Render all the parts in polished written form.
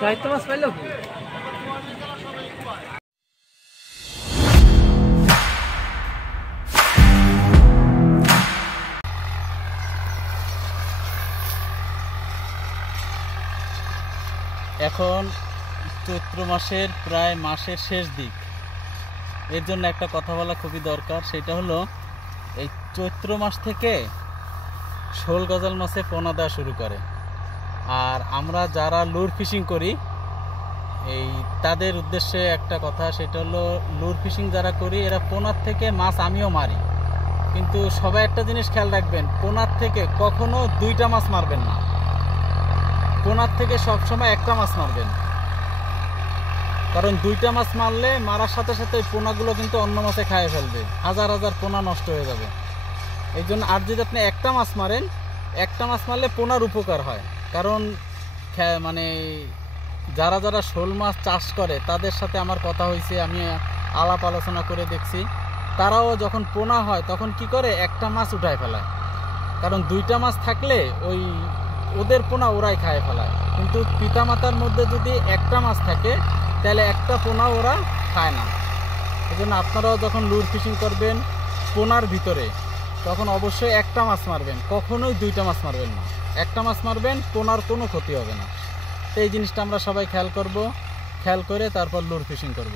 সাহিত্য মাছ পাইল কি? এখন চৈত্র মাসের প্রায় মাসের শেষ দিক, এর জন্য একটা কথা বলা খুবই দরকার। সেটা হলো এই চৈত্র মাস থেকে শোল গজাল মাছে পোনা দেওয়া শুরু করে। আর আমরা যারা লুর ফিশিং করি এই তাদের উদ্দেশ্যে একটা কথা, সেটা হলো লুর ফিশিং যারা করি এরা পোনার থেকে মাছ আমিও মারি, কিন্তু সবাই একটা জিনিস খেয়াল রাখবেন, পোনার থেকে কখনো দুইটা মাছ মারবেন না। পোনার থেকে সবসময় একটা মাছ মারবেন, কারণ দুইটা মাছ মারলে মারার সাথে সাথে ওই পোনাগুলো কিন্তু অন্য মাছে খাইয়ে ফেলবে, হাজার হাজার পোনা নষ্ট হয়ে যাবে। এই জন্য আর যদি আপনি একটা মাছ মারেন, একটা মাছ মারলে পোনার উপকার হয়। কারণ মানে যারা যারা শোল মাছ চাষ করে তাদের সাথে আমার কথা হয়েছে, আমি আলাপ আলোচনা করে দেখছি, তারাও যখন পোনা হয় তখন কি করে একটা মাছ উঠায় ফেলায়। কারণ দুইটা মাছ থাকলে ওই ওদের পোনা ওরাই খায় ফেলায়, কিন্তু পিতামাতার মধ্যে যদি একটা মাছ থাকে তাহলে একটা পোনা ওরা খায় না। এই জন্য আপনারাও যখন লুর ফিশিং করবেন পোনার ভিতরে, তখন অবশ্যই একটা মাছ মারবেন, কখনোই দুইটা মাছ মারবেন না। একটা মাছ মারবেন, পোনার কোনো ক্ষতি হবে না। তো এই জিনিসটা আমরা সবাই খেয়াল করব, খেয়াল করে তারপর লুর ফিশিং করব।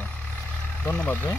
ধন্যবাদ ভাই।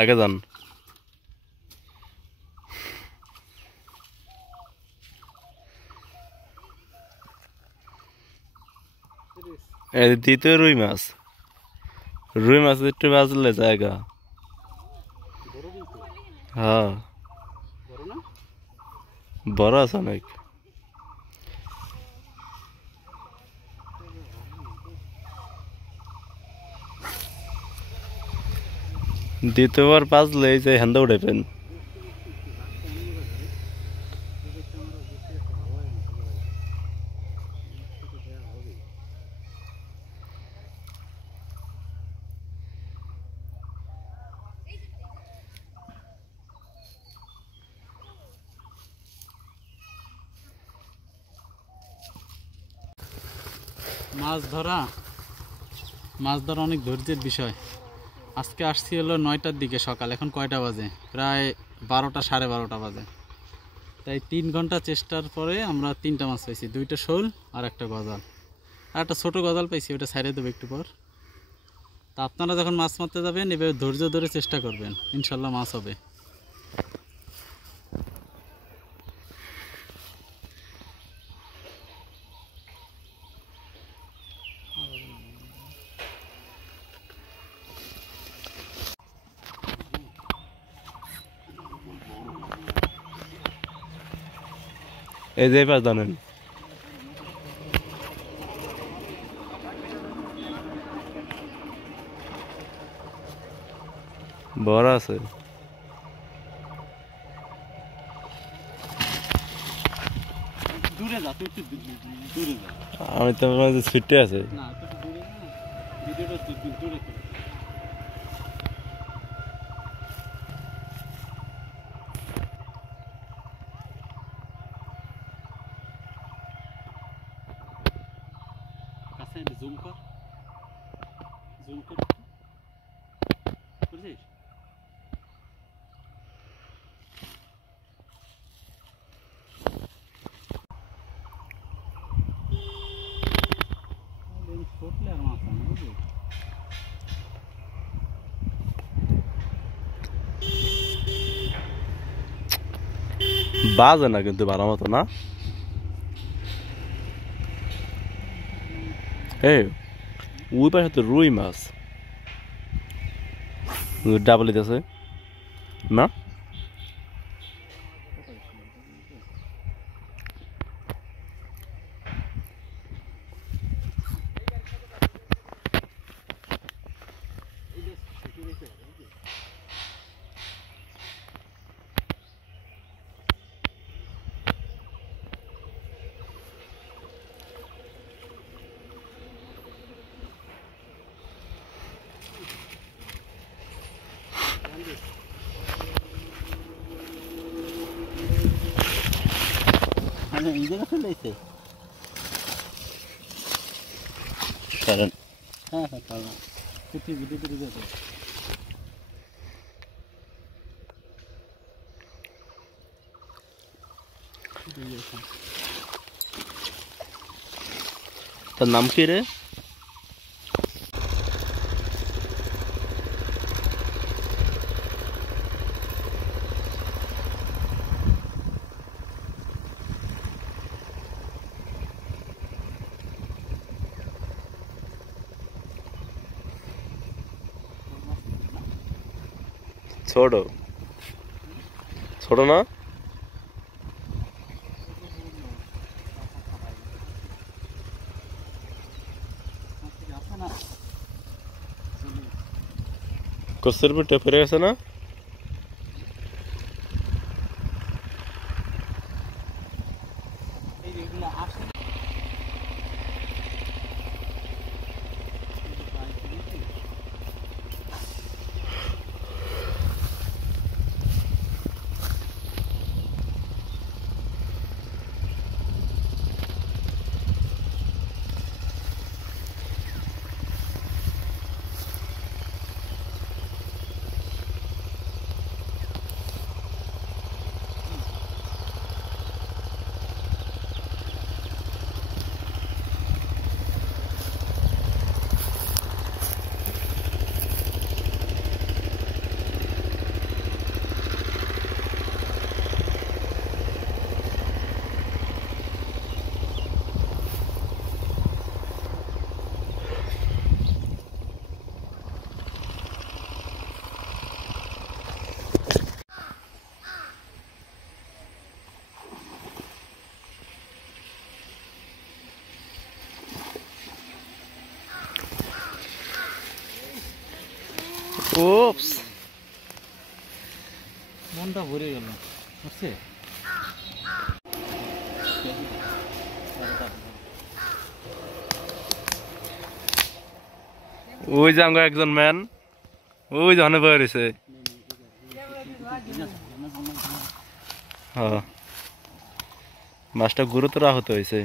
আগে যান। দ্বিতীয় রুই মাছ, রুই মাছ একটু বাজলে জায়গা। হ্যাঁ বড় আছে অনেক। দ্বিতীয়বার বাজলে এই যে হ্যান্ডা উঠাইবেন। মাছ ধরা অনেক ধৈর্যের বিষয়। আজকে আসছি হলো 9টার দিকে সকাল, এখন কয়টা বাজে? প্রায় 12টা, সাড়ে 12টা বাজে। তো তাই 3 ঘন্টা চেষ্টার পরে আমরা 3টা মাছ পাইছি, 2টা শোল আর একটা গজাল, আর একটা ছোটো গজাল পাইছি, ওটা ছাইড়ে দেবো একটু পর। তা আপনারা যখন মাছ মারতে যাবেন এভাবে ধৈর্য ধরে চেষ্টা করবেন, ইনশাল্লাহ মাছ হবে। এই যে পাঁচ জানেন বড় আছে। দূরে যা, তুই একটু দূরে যা। আমি তো ছুটে আছে। না একটু দূরে না, ভিডিওটা দূরে করে। কাছে জুম কর, জুম কর, বুঝছিস? ছোটলে আর মাছ আনা, বুঝলি? বাজে না কিন্তু ভালো মতো না। এই ওই পাশে তো রুই মাছ ডাবল আছে না? কারণ হ্যাঁ হ্যাঁ, তাহলে তুই ভিডিও করে যাবে। তার নাম কি রে? ছোট ছোট না? কষ্টের পেটে ফেরে গেছে না? ওপস, মনটা ভরে গেল, বুঝছে? ওই যে আমার একজন ম্যান ওই যে অনেক বয়ে রয়েছে। হ্যাঁ, মাছটা গুরুতর আহত হয়েছে।